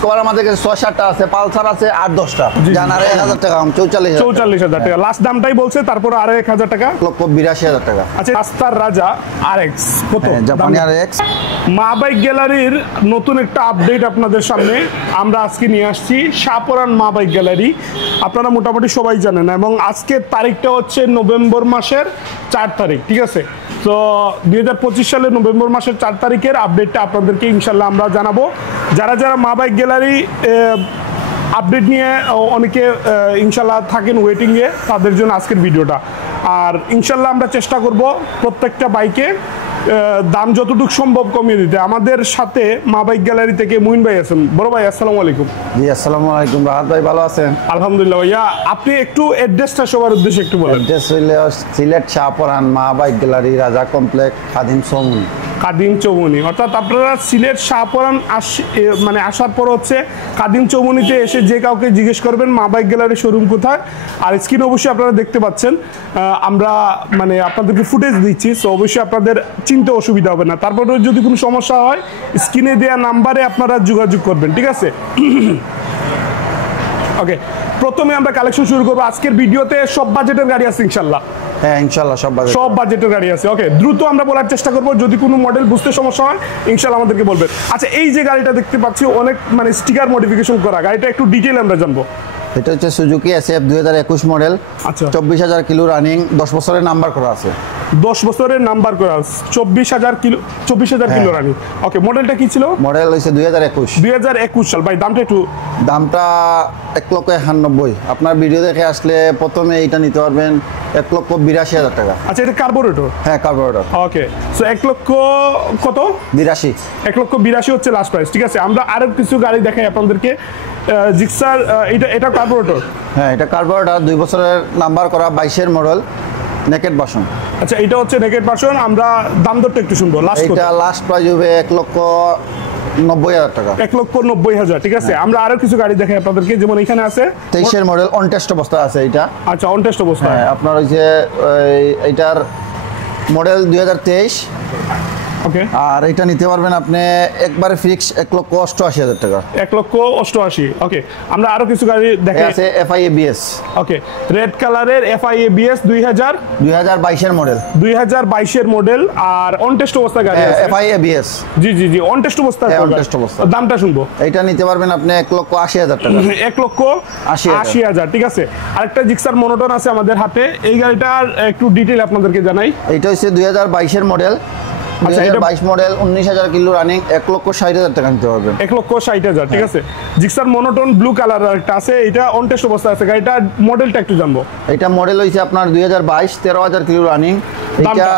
এক্সকভার আমাদের কাছে 6-7টা আছে, পালসার আছে 8-10টা। জানারে 1000 টাকা, 44,000 টাকা লাস্ট দামটাই বলছে, তারপর আরো 1000 টাকা, 1,82,000 টাকা। আচ্ছা, রাস্তার রাজা আরএক্স কত? জাপানি আরএক্স। মা বাইক গ্যালারির নতুন একটা আপডেট আপনাদের সামনে আমরা আজকে নিয়ে আসছি। শাহপরান মা বাইক গ্যালারি আপনারা মোটামুটি সবাই জানেন, এবং আজকের তারিখটা হচ্ছে নভেম্বর মাসের 4 তারিখ, ঠিক আছে? তো 2025 সালের নভেম্বর মাসের 4 তারিখের আপডেটটা আপনাদেরকে ইনশাল্লাহ আমরা জানাবো। যারা যারা মা বাইক গ্যালারি আপডেট নিয়ে অনেকে ইনশাল্লাহ থাকেন ওয়েটিংয়ে, তাদের জন্য আজকের ভিডিওটা। আর ইনশাল্লাহ আমরা চেষ্টা করব প্রত্যেকটা বাইকে দাম যতটুকু সম্ভব কমিয়ে দিতে। আমাদের সাথে মা বাইক গ্যালারি থেকে মুইন ভাই আছেন। বড় ভাই, আসসালামু আলাইকুম। জি, আসসালামু আলাইকুম। রাহাত ভাই ভালো আছেন? আলহামদুলিল্লাহ ভাইয়া। আপনি একটু অ্যাড্রেসটা সবার উদ্দেশ্যে একটু বলেন। অ্যাড্রেস হইল সিলেট শাহপরান মা বাইক গ্যালারি, রাজা কমপ্লেক্স, খাদিম চৌমুহনী। কাদিম চৌমুহনী, অর্থাৎ আপনারা সিলেট শাহপরান মানে আসার পর হচ্ছে কাদিম চৌমুহনীতে এসে যে কাউকে জিজ্ঞেস করবেন মা বাইক গ্যালারির শোরুম কোথায়। আর স্ক্রিন অবশ্যই আপনারা দেখতে পাচ্ছেন, আমরা মানে আপনাদেরকে ফুটেজ দিচ্ছি, সো অবশ্যই আপনাদের চিনতে অসুবিধা হবে না। তারপরে যদি কোনো সমস্যা হয় স্ক্রিনে দেওয়া নাম্বারে আপনারা যোগাযোগ করবেন, ঠিক আছে? ওকে, প্রথমে আমরা কালেকশন শুরু করবো। আজকের ভিডিওতে সব বাজেটের গাড়ি আছে ইনশাল্লাহ। হ্যাঁ, ইনশাআল্লাহ সব বাজেটের গাড়ি আছে। ওকে, দ্রুত আমরা বলার চেষ্টা করবো, যদি কোনো মডেল বুঝতে সমস্যা হয় ইনশাআল্লাহ আমাদেরকে বলবেন। আচ্ছা, এই যে গাড়িটা দেখতে পাচ্ছি অনেক মানে স্টিকার মডিফিকেশন করা, গাড়িটা একটু ডিটেইল আমরা জানবো। এটা হচ্ছে সুজুকি এসএফ 2021 মডেল। আচ্ছা, 24,000 কিলো রানিং, 10 বছরের নাম্বার করা আছে। 10 বছরের নাম্বার করা, 24,000 কিলো রানিং। ওকে, মডেলটা কি ছিল? মডেল হইছে 2021 সাল। ভাই দামটা 1,91,000। আপনার ভিডিও দেখে আসলে প্রথমে এইটা নিতে পারবেন 1,82,000 টাকা। আচ্ছা, এটা কার্বোরেটর? হ্যাঁ, কার্বোরেটর। ওকে, সো 1 লক্ষ কত? 82। 1,82,000 হচ্ছে লাস্ট প্রাইস, ঠিক আছে? আমরা আরো কিছু গাড়ি দেখাই আপনাদেরকে। জিক্সার, এটা কার্বোরেটর? হ্যাঁ, এটা কার্বোরেটর, 2 বছরের নাম্বার করা, 22 এর মডেল, নেকেড ভার্সন। আচ্ছা, এটা হচ্ছে নেকেড ভার্সন। আমরা দাম দরটা একটু শুনবো। এটা লাস্ট প্রাইস হবে 1,90,000 টাকা। 1,90,000, ঠিক আছে? আমরা আরো কিছু গাড়ি দেখাই আপনাদেরকে, যেমন এখানে আছে 23 এর মডেল, অন টেস্ট অবস্থা আছে এটা। আচ্ছা, অন টেস্ট অবস্থা। হ্যাঁ, আপনার হইছে এইটার মডেল 2023। ওকে, আর এটা নিতে পারবেন আপনি একবারে ফিক্স 1,88,000 টাকা। 1,88,000। ওকে, আমরা আরো কিছু গাড়ি দেখাই। আছে এফআই এবিএস। ওকে, রেড কালারের এফআই এবিএস 2022 এর মডেল। 2022 এর মডেল, আর অন টেস্ট অবস্থা গাড়ি আছে। FI ABS. G G G, on test অবস্থা। অন টেস্ট অবস্থা। দামটা শুনবো। এটা নিতে পারবেন আপনি 1,80,000 টাকা। 1,80,000, ঠিক আছে? আরেকটা জিক্সার মনোটন আছে আমাদের হাতে। এই গাড়িটার একটু ডিটেইল আপনাদেরকে জানাই। এটা হচ্ছে 2022 এর মডেল। 2022 মডেল, 19,000 কিলো রানিং, 1,60,000 টাকা নিতে পারবেন। 1,60,000, ঠিক আছে? জিক্সার মনোটন ব্লু কালার একটা আছে, এটা অন টেস্ট অবস্থা আছে। গাড়িটা মডেলটা একটু জানবো। এটা মডেল হইছে আপনার 2022, 13,000 কিলো রানিং। এটা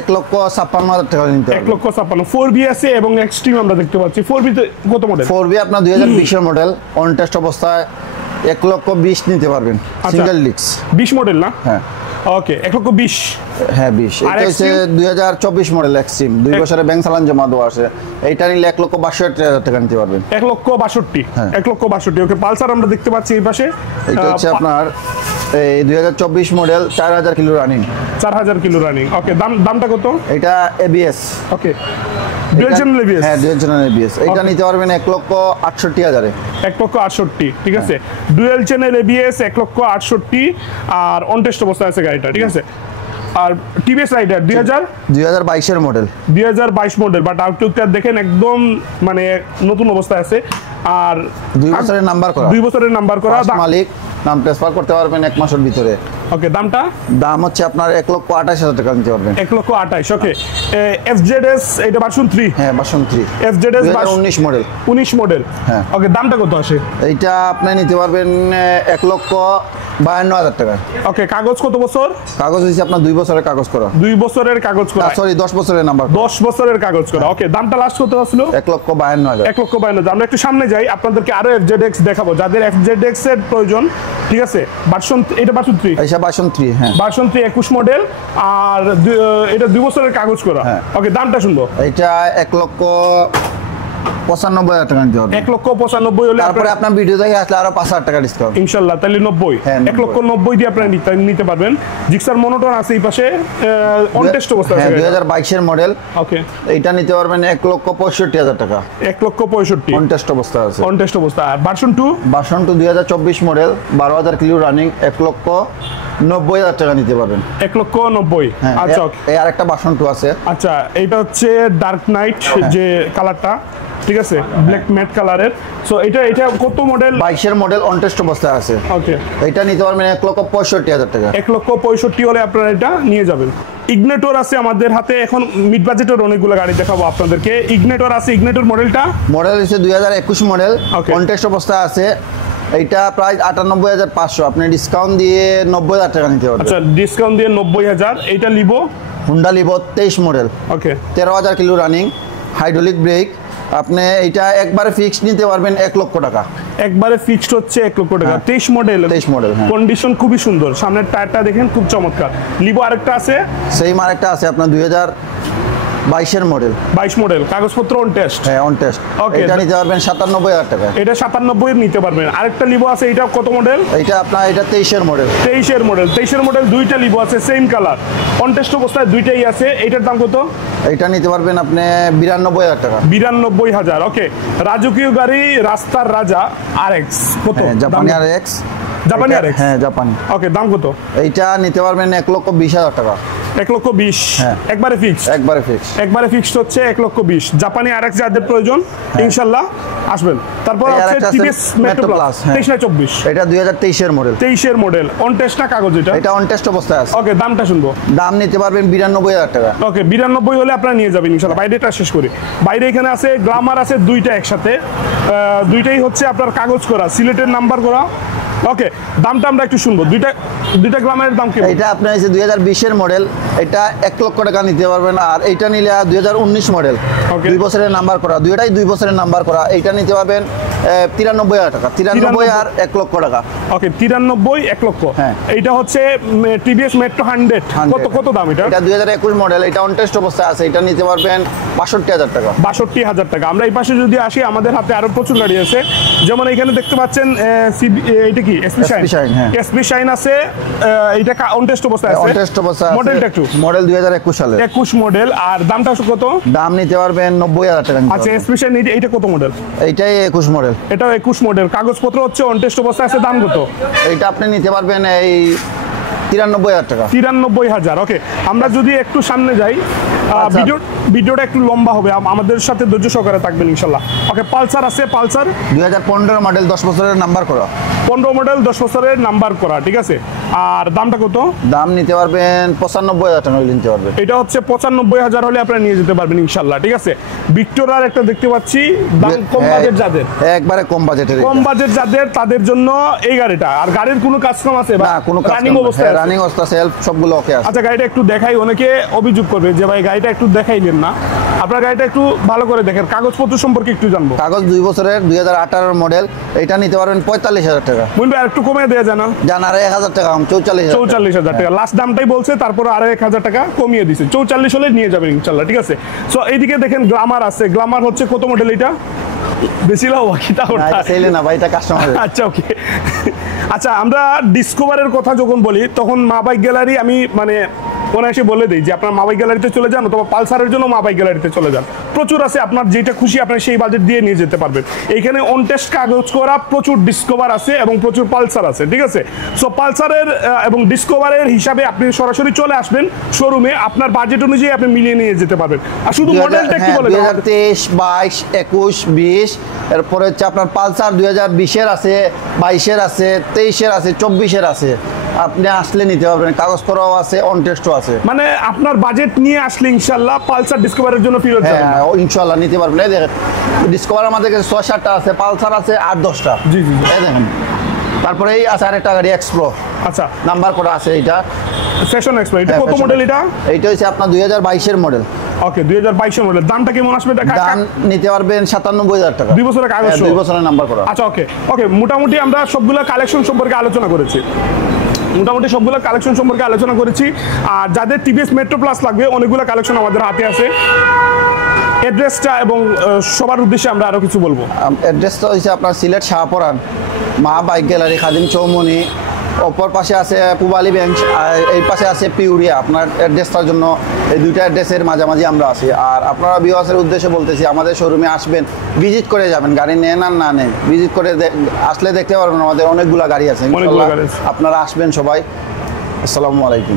1,56,000 টাকা নিতে পারবেন। 1,56,000। 4B আছে এবং এক্সট্রিম আমরা দেখতে পাচ্ছি। 4B তে কত মডেল? 4B আপনার 2020 এর মডেল, অন টেস্ট অবস্থায় 1,20,000 নিতে পারবেন। সিঙ্গেল ডিস্ক 20 মডেল না? হ্যাঁ। ওকে, 1,20,000। হ্যাঁ, 20। এটা হচ্ছে 2024 মডেল এক্সট্রিম, 2 বছরের ব্যাংক চালান জমা দেওয়া আছে। এইটা নিলে 1,62,000 টাকা নিতে পারবেন। 1,62,000। 1,62,000। ওকে, পালসার আমরা দেখতে পাচ্ছি এই পাশে। এটা হচ্ছে আপনার এই 2024 model, 4,000 kilo running. 4,000 kilo running. Okay, দামটা কত? এটা ABS. Okay, dual channel ABS. হ্যাঁ, ডুয়াল চ্যানেল এবিএস। এটা নিতে পারবেন 1,68,000 এ। 1,68,000, ঠিক আছে? ডুয়াল চ্যানেল এবিএস 1,68,000, আর অন টেস্ট অবস্থা আছে গাড়িটা, ঠিক আছে? আর টিভিএস রাইডার 2022 এর মডেল। 2022 মডেল, বাট আউটলুকটা দেখেন একদম মানে নতুন অবস্থায় আছে। আর 2 বছরের নাম্বার করা। 2 বছরের নাম্বার করা। মালিক, নাম ট্রান্সফার করতে পারবেন 1 মাসের ভিতরে। ওকে, দাম হচ্ছে আপনার 1,28,000 টাকা নিতে পারবেন। 1,28,000। ওকে, এফজেডএস এটা ভার্সন 3। হ্যাঁ, ভার্সন 3। FZS 2019 model. 19 মডেল। হ্যাঁ। ওকে, দামটা কত আসে? এইটা আপনি নিতে পারবেন 1,52,000 টাকা। ওকে, কাগজ কত বছর? কাগজ হইছে আপনার 2 বছরের কাগজ করা। 2 বছরের কাগজ করা, সরি 10 বছরের নাম্বার। 10 বছরের কাগজ করা। ওকে, দামটা লাস্ট কত আসলো? 1,52,000। 1,52,000। আমরা একটু সামনে যাই, আপনাদেরকে আরো এফজেডএক্স দেখাবো যাদের এফজেডএক্স এর প্রয়োজন, ঠিক আছে? ভার্সন, এটা ভার্সন 3। এটা ভার্সন 3। হ্যাঁ, ভার্সন 3 21 মডেল, আর এটা 2 বছরের কাগজ করা। ওকে, দামটা শুনবো। এটা 1,00,000 95,000 টাকা নিতে পারবেন। 1,95,000 হলে তারপরে আপনার ভিডিও দেখে আসলে আরো 5,000 টাকা ডিসকাউন্ট ইনশাআল্লাহ, তাহলে 90 হ্যাঁ, 1,90,000 দিয়ে আপনারা নিতে পারবেন। জিক্সার মনোটন আছে এই পাশে, অন টেস্ট অবস্থা আছে। 2022 এর মডেল। ওকে, এটা নিতে পারবেন 1,65,000 টাকা। 1,65,000 অন টেস্ট অবস্থা আছে। অন টেস্ট অবস্থা। আর ভার্সন 2 2024 মডেল, 12,000 কিলো রানিং, 1,90,000 টাকা নিতে পারবেন। 1,90,000। হ্যাঁ, আচ্ছা, এই আরেকটা ভার্সন 2 আছে। আচ্ছা, এটা হচ্ছে ডার্ক নাইট যে কালারটা, ঠিক আছে, ব্ল্যাক ম্যাট কালারের। সো এটা কত মডেল? 22 এর মডেল, অন টেস্ট অবস্থায় আছে। ওকে, এটা নিতে পারবেন 1,65,000 টাকা। 1,65,000 হলে আপনারা এটা নিয়ে যাবেন। ইগনেটর আছে আমাদের হাতে, এখন মিড বাজেটের অনেকগুলো গাড়ি দেখাবো আপনাদেরকে। ইগনেটর আছে, ইগনেটর মডেলটা হচ্ছে 2021 মডেল, Okay. অন টেস্ট অবস্থায় আছে। এইটা প্রাইস 98,500, আপনি ডিসকাউন্ট দিয়ে 90,000 টাকা নিতে পারবেন। আচ্ছা, ডিসকাউন্ট দিয়ে 90,000। এইটা লিবো, হুন্ডা লিভো 23 মডেল, ওকে, 13,000 কিলো রানিং, হাইড্রোলিক ব্রেক। আপনি এটা একবারে ফিক্সড নিতে পারবেন 1 লক্ষ টাকা। একবারে ফিক্সড হচ্ছে 1,00,000 টাকা। 23 মডেল, 23 মডেল, হ্যাঁ। কন্ডিশন খুবই সুন্দর, সামনের টায়ারটা দেখেন খুব চমৎকার। লিবো আরেকটা আছে, সেই আরেকটা আছে আপনার 2022 এর মডেল, 22 মডেল, কাগজপত্র অন টেস্ট। হ্যাঁ, অন টেস্ট। Okay. এটা নিতে পারবেন 97,000 টাকা। এটা 97 নিতে পারবেন। আরেকটা লিবো আছে, এটা কত মডেল? এটা আপনার 23 এর মডেল। 23 এর মডেল, দুইটা লিবো আছে, সেম কালার, অন টেস্ট অবস্থায় দুইটাই আছে। এইটার দাম কত? এটা নিতে পারবেন আপনি 92,000 টাকা। 92,000। ওকে, রাজকীয় গাড়ি, রাস্তার রাজা RX কত? হ্যাঁ, জাপানি RX। জাপানি RX, হ্যাঁ, জাপানি। ওকে, দাম কত? এইটা নিতে পারবেন 1,20,000 টাকা। 1,20,000, হ্যাঁ। একবারে ফিক্স। একবারে ফিক্সড। একবারে ফিক্সড হচ্ছে 1,20,000। জাপানি RX যাদের প্রয়োজন ইনশাআল্লাহ আসবেন। তারপর এই আছে আরেকটা আছে TVS metro Metro plus, Plus, হ্যাঁ। 23 না 24? এটা 2023 এর মডেল। 23 এর মডেল, অন টেস্ট না কাগজ এটা? এটা অন টেস্ট অবস্থায় আছে। ওকে, দামটা শুনবো। দাম নিতে পারবেন 92,000 টাকা। ওকে, 92 হলে আপনারা নিয়ে যাবেন ইনশাআল্লাহ। বাইরেটা শেষ করি। বাইরে এখানে আছে গ্লামার আছে দুইটা একসাথে, দুইটাই হচ্ছে আপনার কাগজ করা, সিলেটের নাম্বার করা। ওকে, দামটা আমরা একটু শুনবো। দুইটা গ্লামারের দাম কি? এটা আপনার হচ্ছে 2020 এর মডেল, এটা 1 লক্ষ টাকা নিতে পারবেন। আর এটা নিলে 2019 মডেল, Okay. 2 বছরের নাম্বার করা, দুইটাই 2 বছরের নাম্বার করা। এটা নিতে পারবেন 93,000 টাকা। 93 আর 1 লক্ষ টাকা। ওকে, 93, 1 লক্ষ। হ্যাঁ। এইটা হচ্ছে টিভিএস মেট্রো 100। কত দাম এটা? এটা 2021 মডেল, এটা অন টেস্ট অবস্থায় আছে। এটা নিতে পারবেন 62,000 টাকা। 62,000 টাকা। আমরা এই পাশে যদি আসি, আমাদের হাতে আরো প্রচুর গাড়ি আছে। যেমন এখানে দেখতে পাচ্ছেন এটা কি এসপি শাইন, হ্যাঁ। এসপি শাইন আছে। এইটা অন টেস্ট অবস্থায় আছে। অন টেস্ট অবস্থায় আছে। মডেলটা একটু মডেল 2021 সালের। 21 মডেল। আর দামটা কত? দাম নিতে পারবেন 90,000 টাকা। আচ্ছা, এসপি শাইন এইটা কত মডেল? এইটাই 21 মডেল। এটা 21 মডেল, কাগজপত্র হচ্ছে অন টেস্ট অবস্থায় আছে। দাম কত? এইটা আপনি নিতে পারবেন এই 93,000 টাকা। 93,000। ওকে, আমরা যদি একটু সামনে যাই, আচ্ছা। ভিডিওটা একটু লম্বা হবে, আমাদের সাথে ধৈর্য সহকারে থাকবেন ইনশাল্লাহ। ওকে, পালসার আছে, পালসার 2015 মডেল, 10 বছরের নাম্বার করা। 15 মডেল, 10 বছরের নাম্বার করা, ঠিক আছে। আর দামটা কত? দাম নিতে পারবেন 95,000 টাকা হলে নিতে পারবেন। এটা হচ্ছে 95,000 হলে আপনারা নিয়ে যেতে পারবেন ইনশাল্লাহ, ঠিক আছে। ভিক্টোরিয়ার একটা দেখতে পাচ্ছি, দাম কম বাজেট যাদের, একবারে কম বাজেটের। কম বাজেট যাদের, তাদের জন্য এই গাড়িটা। আর গাড়ির কোনো কাজ কাম আছে? না, কোনো কাজ রানিং অবস্থায় আছে? রানিং অবস্থা, সেলফ সবগুলো ওকে আছে। আচ্ছা, গাড়িটা একটু দেখাই। অনেকে অভিযোগ করবে যে ভাই গাড়িটা একটু দেখাইলেন না। আপনার গাড়িটা একটু ভালো করে দেখেন, কাগজপত্র সম্পর্কে একটু জানবো। কাগজ 2 বছরের, 2018 মডেল। এটা নিতে পারবেন 45,000 টাকা। বলবে আর একটু কমিয়ে দেওয়া যায় না? জান, আর 1,000 টাকা, 44,000 টাকা লাস্ট দামটাই বলছে, তারপর আর 1,000 টাকা কমিয়ে দিছে। 44 হলে নিয়ে যাবেন ইনশাল্লাহ, ঠিক আছে। সো এইদিকে দেখেন গ্লামার আছে। গ্লামার হচ্ছে কত মডেল এটা? বেশি লাও বাকিটা ওটা সেলে না ভাই, এটা কাস্টমার। আচ্ছা, ওকে। আচ্ছা, আমরা ডিসকভারের কথা যখন বলি, তখন মা বাইক গ্যালারি আমি মানে অনায়াসে বলে দিই যে আপনার মা বাইক গ্যালারিতে চলে যান, অথবা পালসারের জন্য মা বাইক গ্যালারিতে চলে যান। প্রচুর আছে, আপনার যেটা খুশি আপনি সেই বাজেট দিয়ে নিয়ে যেতে পারবেন। এইখানে অন টেস্ট কাগজ করা প্রচুর ডিসকভার আছে এবং প্রচুর পালসার আছে, ঠিক আছে। সো পালসারের এবং ডিসকভারের হিসাবে আপনি সরাসরি চলে আসবেন শোরুমে, আপনার বাজেট অনুযায়ী আপনি মিলিয়ে নিয়ে যেতে পারবেন। আর শুধু মডেলটা একটু বলে দেন। 2023, 22, 21, 20, এরপরে হচ্ছে আপনার পালসার 2020-এর আছে, 22-এর আছে, 23-এর আছে, 24-এর আছে। আপনি আসলে নিতে পারবেন, কাগজ করাও আছে, অন টেস্টও আছে। মানে আপনার বাজেট নিয়ে আসলে ইনশাআল্লাহ পালসার ডিসকভারের জন্য ফিরত যাবেন। হ্যাঁ, ইনশাআল্লাহ নিতে পারবেন। এই দেখেন, ডিসকভার আমাদের কাছে 6-7টা আছে, পালসার আছে 8-10টা। জি জি। এই দেখেন, তারপরে এই আছে আরেকটা গাড়ি এক্সপ্লো, আচ্ছা, নাম্বার করা আছে। এইটা সেশন এক্সপ্লো, এটা কত মডেল? এটা এইটা হচ্ছে আপনার 2022-এর মডেল। ওকে, 2022 মডেল। দামটা কেমন আসবে? দাম নিতে পারবেন 97,000 টাকা। 2 বছরের কাগজ, 2 বছরের নাম্বার করা। আচ্ছা, ওকে ওকে। মোটামুটি আমরা সবগুলো কালেকশন সম্পর্কে আলোচনা করেছি। আর যাদের টিভিএস মেট্রো প্লাস লাগবে, অনেকগুলো কালেকশন আমাদের হাতে আছে। অ্যাড্রেসটা এবং সবার উদ্দেশ্যে আমরা আরো কিছু বলবো। অ্যাড্রেসটা হচ্ছে আপনার সিলেট শাহপরান মা বাইক গ্যালারি খাদিম চৌমনি, অপর পাশে আছে পুবালি বেঞ্চ, আর এই পাশে আছে পিউরিয়া। আপনার অ্যাড্রেসটার জন্য এই দুইটা অ্যাড্রেসের মাঝামাঝি আমরা আছি। আর আপনারা ভিউয়ার্সের উদ্দেশ্যে বলতেছি, আমাদের শোরুমে আসবেন, ভিজিট করে যাবেন, গাড়ি নেন আর না নেন, ভিজিট করে আসলে দেখতে পারবেন আমাদের অনেকগুলা গাড়ি আছে। অনেকগুলো গাড়ি আছে। আপনারা আসবেন সবাই। আসসালামু আলাইকুম।